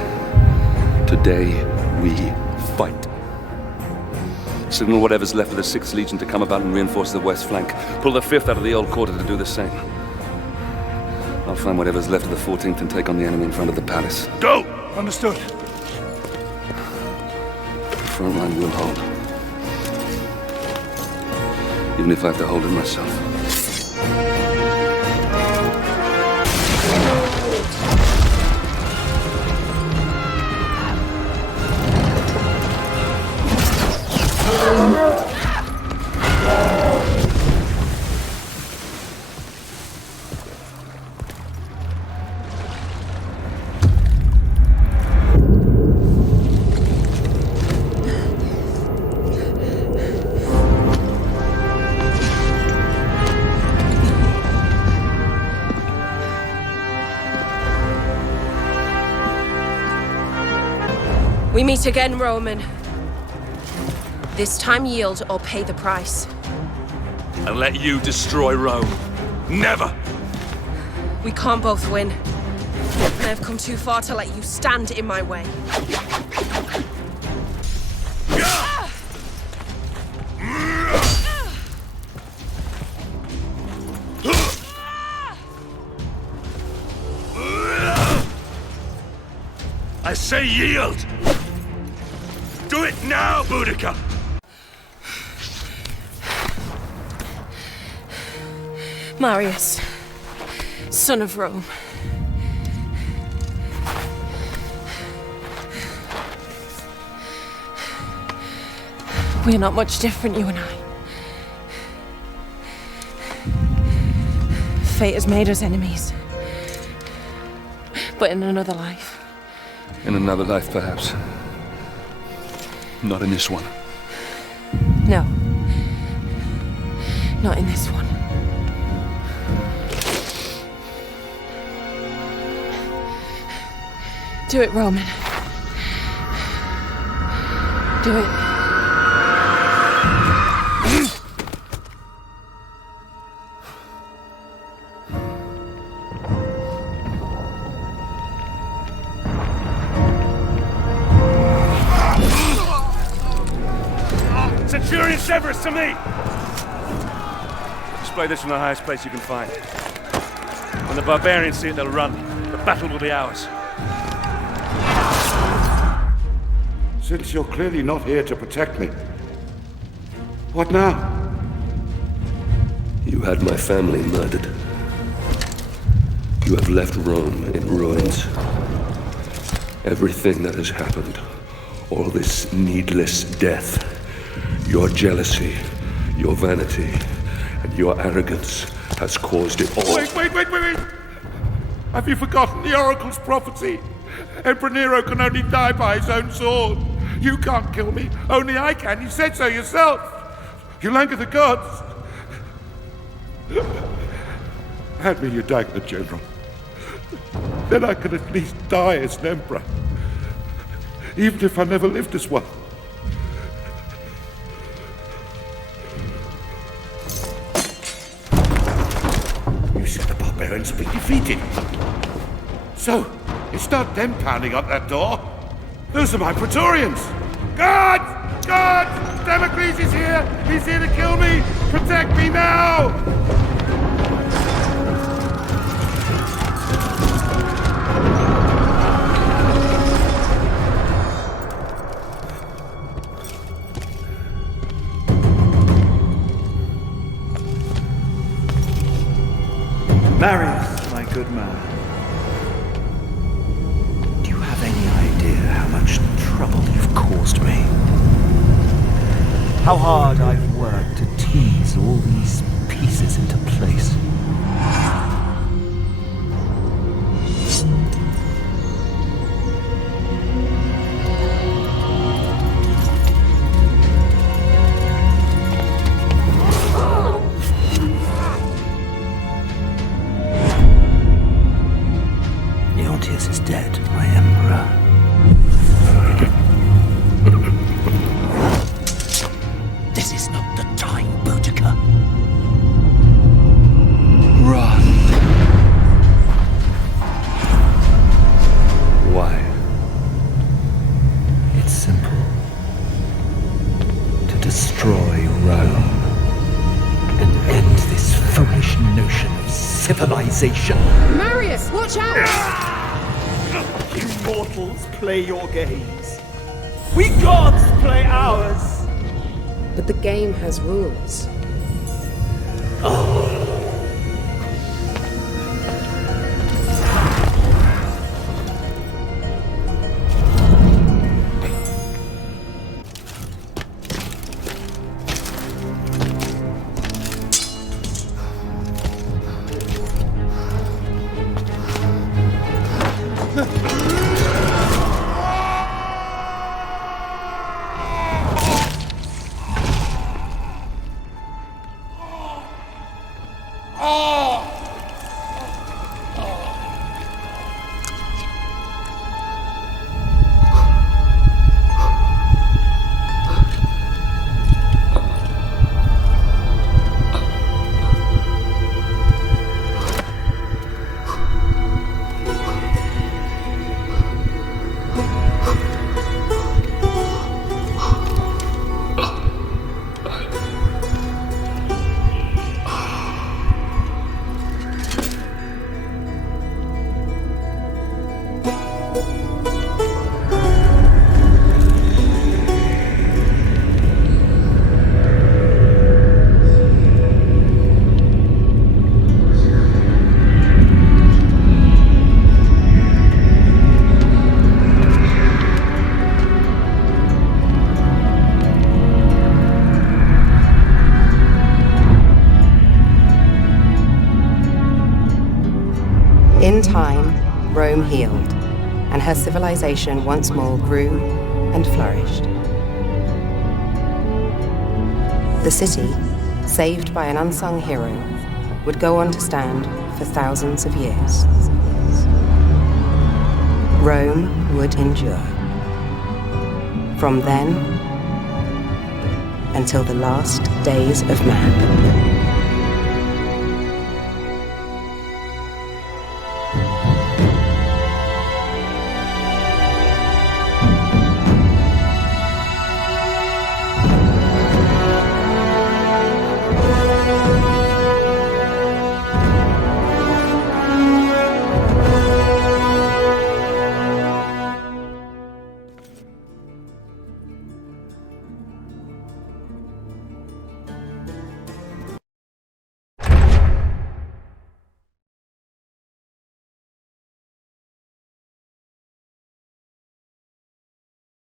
Today, we fight. Signal whatever's left of the 6th Legion to come about and reinforce the west flank. Pull the 5th out of the old quarter to do the same. I'll find whatever's left of the 14th and take on the enemy in front of the palace. Go! Understood. The front line will hold. Even if I have to hold it myself. We meet again, Roman. This time yield or pay the price. And let you destroy Rome. Never! We can't both win. And I've come too far to let you stand in my way. I say yield! Do it now, Boudica! Marius, son of Rome. We're not much different, you and I. Fate has made us enemies. But in another life. In another life, perhaps. Not in this one. No. Not in this one. Do it, Roman. Do it. Centurion Severus, to me! Display this from the highest place you can find. When the barbarians see it, they'll run. The battle will be ours. Since you're clearly not here to protect me, what now? You had my family murdered. You have left Rome in ruins. Everything that has happened, all this needless death, your jealousy, your vanity, and your arrogance has caused it all. Wait! Have you forgotten the Oracle's prophecy? Emperor Nero can only die by his own sword. You can't kill me, only I can. You said so yourself. You'll anger the gods. Hand me your dagger, General. Then I can at least die as an emperor. Even if I never lived as one. You said the barbarians have been defeated. So, it's not them pounding up that door. Those are my Praetorians. Guards! Guards! Damocles is here! He's here to kill me! Protect me now! Marius, my good man. Do you have any idea how much trouble you've caused me? How hard I've worked to tease all these pieces into place. Leontius is dead, my emperor. This is not the time, Boudica. Run. Why? It's simple. To destroy Rome and end this foolish notion of civilization. Marius, watch out! You mortals play your games. We gods play ours. But the game has rules. In time, Rome healed, and her civilization once more grew and flourished. The city saved by an unsung hero, would go on to stand for thousands of years. Rome would endure. From then until the last days of man.